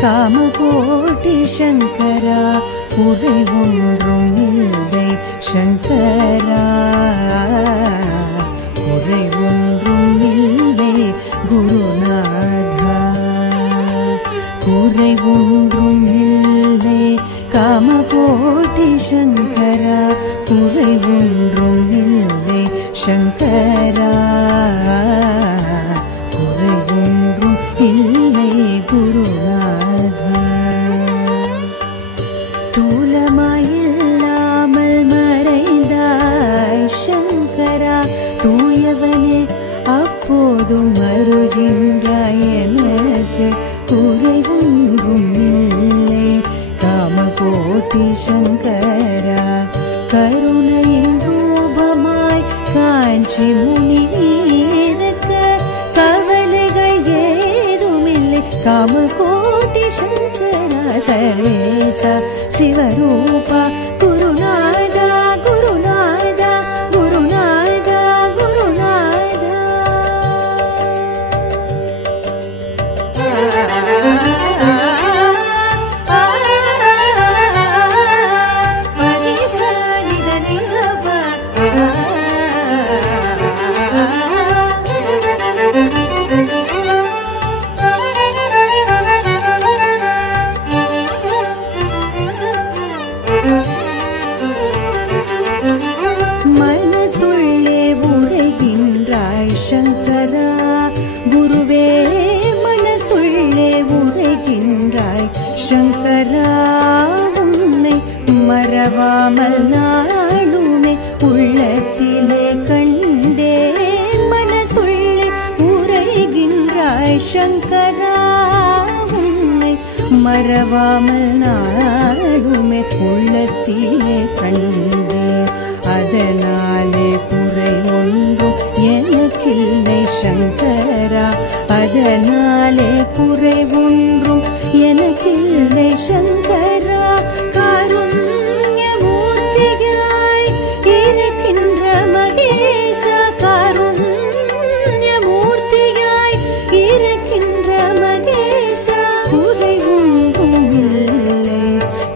காமகோட்டி சங்கரா குறை ஒன்றும் இல்லை சங்கரா குறை ஒன்றும் இல்லை குருநாதா குறை ஒன்றும் இல்லை காமகோட்டி சங்கரா குறை ஒன்றும் இல்லை சங்கரா குறை ஒன்றும் இல்லை குருநாதா தூலமாயில்லாமல் மறைந்தாய் சங்கரா தூயவனே அப்போதும் அருகின்றாய் எனக்கு குறை ஒன்றும் இல்லை காமகோட்டி சங்கரா கருணையின் ரூபமாய் காஞ்சி முனியிருக்க கவலைகள் ஏதுமில்லை காமகோட்டி சங்கரா சர்வேசா சிவரூபா குருநாதா குருநாதா குருநாதா குருநாதா மனத்துள்ளே உரைகின்றாய் சங்கரா குருவே மனத்துள்ளே உரைகின்றாய் சங்கரா உன்னை மறவாமல் நாளுமே உள்ளத்திலே கண்டே மனத்துள்ளே உரைகின்றாய் சங்கரா உன்னை மறவாமல் நாளுமே உள்ளத்திலே கண்டே அதனாலே குறை ஒன்றும் எனக்கில்லை சங்கரா அதனாலே குறை ஒன்றும் எனக்கில்லை சங்கரா காருண்யமூர்த்தியாய் இருக்கின்ற மகேசா காருண்யமூர்த்தியாய் இருக்கின்ற மகேசா குறை ஒன்றும் இல்லை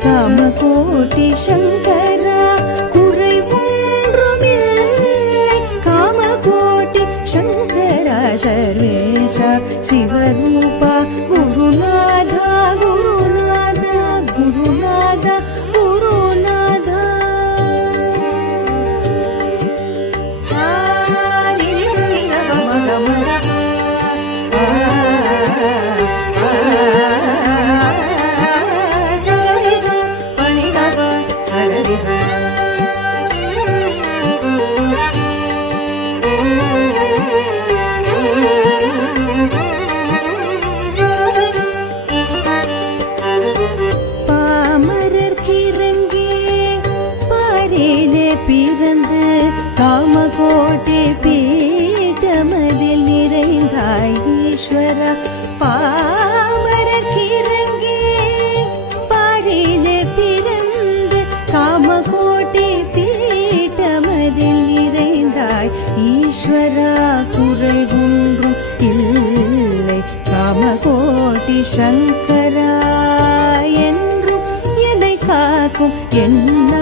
காமகோட்டி சங்கரா குறை ஒன்றும் இல்லை காமகோட்டி சங்கரா சர்வேசா சிவரூபா குருநாதா குருநாதா குருநாதா குருநாதா பிறந்து காமகோட்டி பீட்டமதில் நிறைந்தாய் ஈஸ்வரா பாமரக்கிறங்கி பாரிலே பிறந்து காமகோட்டி பீட்டமதில் நிறைந்தாய் ஈஸ்வரா குறை ஒன்றும் இல்லை காமகோட்டி சங்கரா என்றும் என்னை காக்கும் என்ன